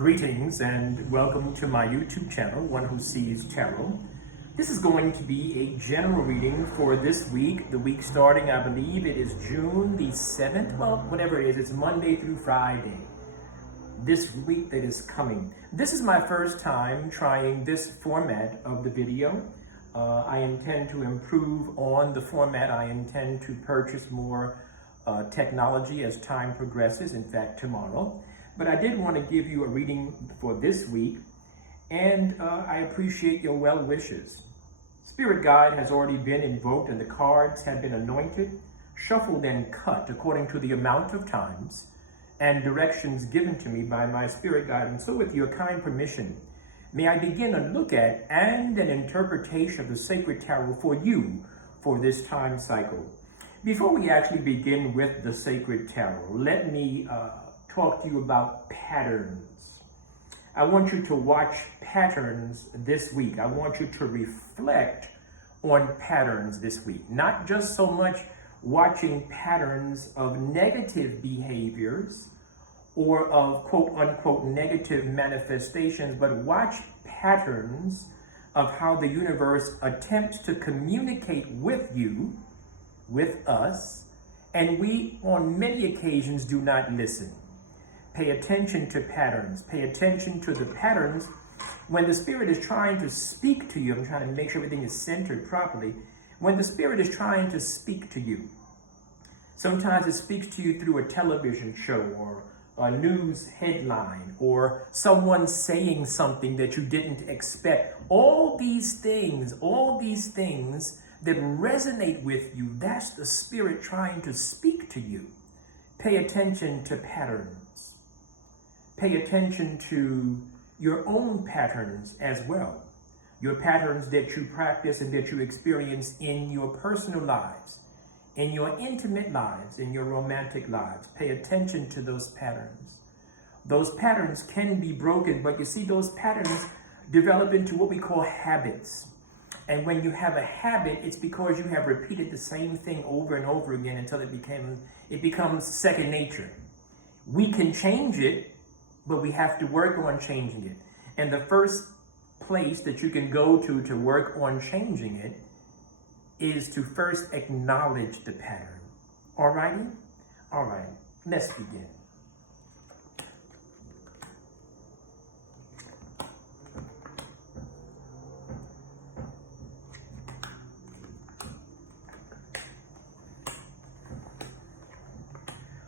Greetings and welcome to my YouTube channel, One Who Sees Tarot. This is going to be a general reading for this week, the week starting, I believe it is June the 7th, well, whatever it is, it's Monday through Friday, this week that is coming. This is my first time trying this format of the video. I intend to improve on the format. I intend to purchase more technology as time progresses, in fact tomorrow. But I did want to give you a reading for this week, and I appreciate your well wishes. Spirit Guide has already been invoked and the cards have been anointed, shuffled and cut according to the amount of times and directions given to me by my Spirit Guide. And so with your kind permission, may I begin a look at and an interpretation of the Sacred Tarot for you for this time cycle. Before we actually begin with the Sacred Tarot, let me talk to you about patterns. I want you to watch patterns this week. I want you to reflect on patterns this week. Not just so much watching patterns of negative behaviors or of quote unquote negative manifestations, but watch patterns of how the universe attempts to communicate with you, with us, and we on many occasions do not listen. Pay attention to patterns. Pay attention to the patterns when the Spirit is trying to speak to you. I'm trying to make sure everything is centered properly. When the Spirit is trying to speak to you, sometimes it speaks to you through a television show or a news headline or someone saying something that you didn't expect. All these things that resonate with you, that's the Spirit trying to speak to you. Pay attention to patterns. Pay attention to your own patterns as well. Your patterns that you practice and that you experience in your personal lives, in your intimate lives, in your romantic lives. Pay attention to those patterns. Those patterns can be broken, but you see, those patterns develop into what we call habits. And when you have a habit, it's because you have repeated the same thing over and over again until it becomes second nature. We can change it, but we have to work on changing it. And the first place that you can go to work on changing it is to first acknowledge the pattern. Alrighty? Alright, let's begin.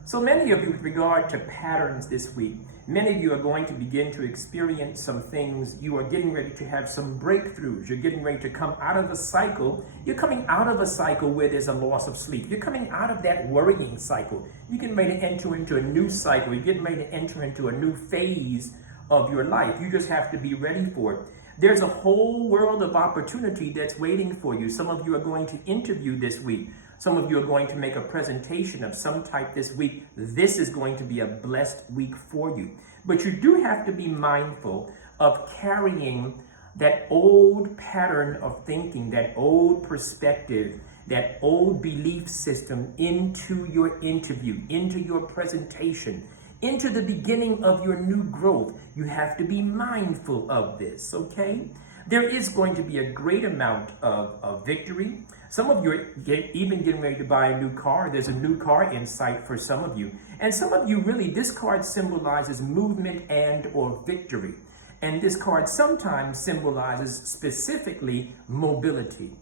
So many of you, with regard to patterns this week, many of you are going to begin to experience some things. You are getting ready to have some breakthroughs. You're getting ready to come out of a cycle. You're coming out of a cycle where there's a loss of sleep. You're coming out of that worrying cycle. You're getting ready to enter into a new cycle. You're getting ready to enter into a new phase of your life. You just have to be ready for it. There's a whole world of opportunity that's waiting for you. Some of you are going to interview this week. Some of you are going to make a presentation of some type this week. This is going to be a blessed week for you. But you do have to be mindful of carrying that old pattern of thinking, that old perspective, that old belief system into your interview, into your presentation, into the beginning of your new growth. You have to be mindful of this, okay? There is going to be a great amount of victory. Some of you are even getting ready to buy a new car. There's a new car in sight for some of you. And some of you, really, this card symbolizes movement and or victory. And this card sometimes symbolizes specifically mobility.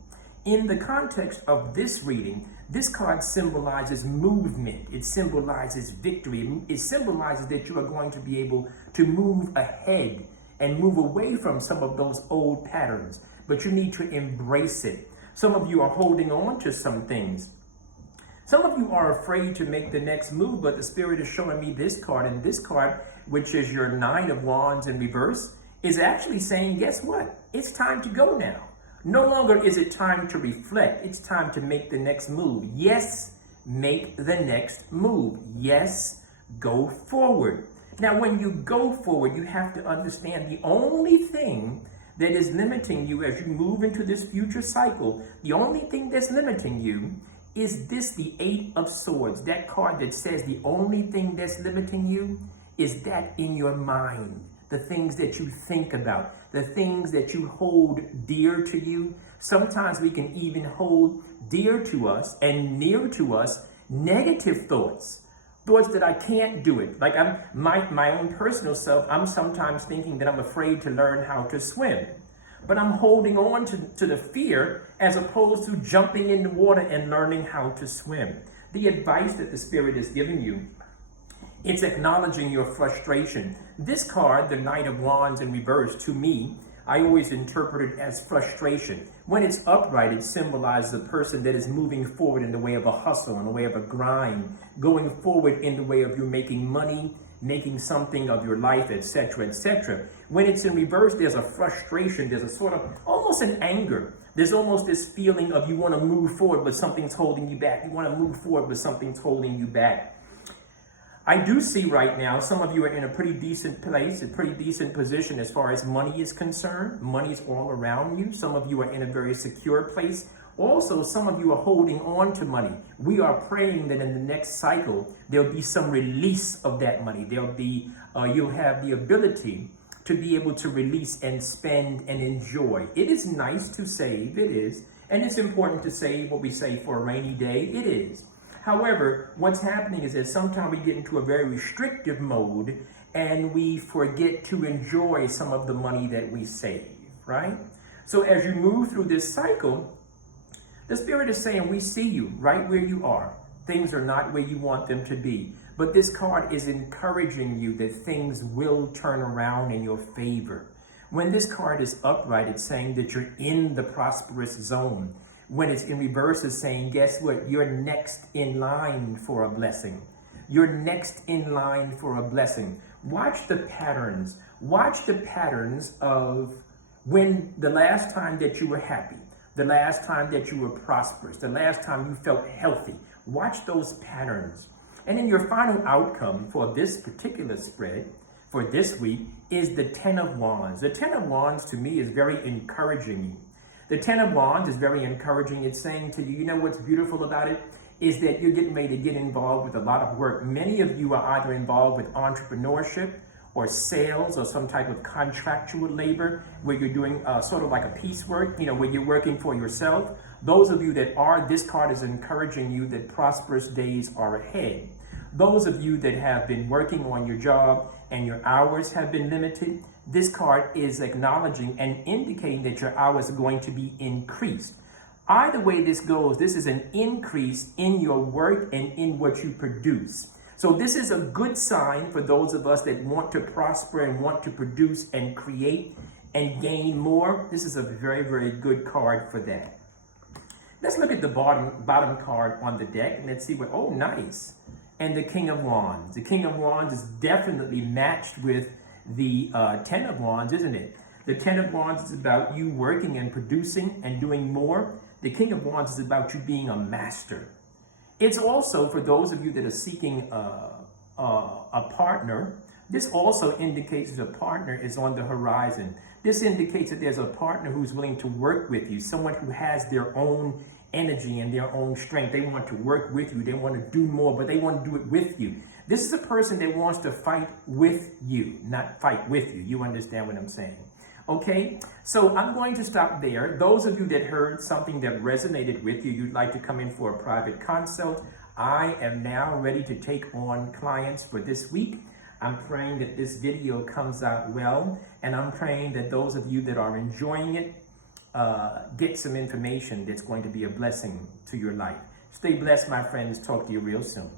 In the context of this reading, this card symbolizes movement. It symbolizes victory. It symbolizes that you are going to be able to move ahead and move away from some of those old patterns. But you need to embrace it. Some of you are holding on to some things. Some of you are afraid to make the next move, but the Spirit is showing me this card, and this card, which is your Nine of Wands in reverse, is actually saying, guess what? It's time to go now. No longer is it time to reflect. It's time to make the next move. Yes, make the next move. Yes, go forward. Now, when you go forward, you have to understand the only thing that is limiting you as you move into this future cycle, the only thing that's limiting you is this, the Eight of Swords. That card that says the only thing that's limiting you is that in your mind. the things that you think about, the things that you hold dear to you. Sometimes we can even hold dear to us and near to us negative thoughts that I can't do it. Like my own personal self, I'm sometimes thinking that I'm afraid to learn how to swim. But I'm holding on to the fear as opposed to jumping in the water and learning how to swim. The advice that the Spirit is giving you, it's acknowledging your frustration. This card, the Knight of Wands in reverse, to me, I always interpret it as frustration. When it's upright, it symbolizes a person that is moving forward in the way of a hustle, in the way of a grind, going forward in the way of you making money, making something of your life, etc., etc. When it's in reverse, there's a frustration, there's a sort of almost an anger. There's almost this feeling of you want to move forward, but something's holding you back. You want to move forward, but something's holding you back. I do see right now, some of you are in a pretty decent place, a pretty decent position as far as money is concerned. Money is all around you. Some of you are in a very secure place. Also, some of you are holding on to money. We are praying that in the next cycle, there'll be some release of that money. There'll be, you'll have the ability to be able to release and spend and enjoy. It is nice to save, it is. And it's important to save what we say for a rainy day, it is. However, what's happening is that sometimes we get into a very restrictive mode and we forget to enjoy some of the money that we save, right? So as you move through this cycle, the Spirit is saying, we see you right where you are. Things are not where you want them to be. But this card is encouraging you that things will turn around in your favor. When this card is upright, it's saying that you're in the prosperous zone. When it's in reverse, it's saying, guess what? You're next in line for a blessing. You're next in line for a blessing. Watch the patterns. Watch the patterns of when the last time that you were happy, the last time that you were prosperous, the last time you felt healthy. Watch those patterns. And then your final outcome for this particular spread for this week is the Ten of Wands. The Ten of Wands to me is very encouraging. The Ten of Wands is very encouraging. It's saying to you, you know what's beautiful about it? Is that you're getting ready to get involved with a lot of work. Many of you are either involved with entrepreneurship or sales or some type of contractual labor where you're doing sort of like a piecework, where you're working for yourself. Those of you that are, this card is encouraging you that prosperous days are ahead. Those of you that have been working on your job and your hours have been limited, this card is acknowledging and indicating that your hours are going to be increased. Either way this goes, this is an increase in your work and in what you produce. So this is a good sign for those of us that want to prosper and want to produce and create and gain more. This is a very, very good card for that. Let's look at the bottom card on the deck and let's see what, oh, nice. And the King of Wands. The King of Wands is definitely matched with the Ten of Wands, isn't it? The Ten of Wands is about you working and producing and doing more. The King of Wands is about you being a master. It's also for those of you that are seeking a partner. This also indicates that a partner is on the horizon. This indicates that there's a partner who's willing to work with you, someone who has their own energy and their own strength. They want to work with you. They want to do more, but they want to do it with you. This is a person that wants to fight with you, not fight with you. You understand what I'm saying? Okay, so I'm going to stop there. Those of you that heard something that resonated with you, you'd like to come in for a private consult, I am now ready to take on clients for this week. I'm praying that this video comes out well, and I'm praying that those of you that are enjoying it get some information that's going to be a blessing to your life. Stay blessed, my friends. Talk to you real soon.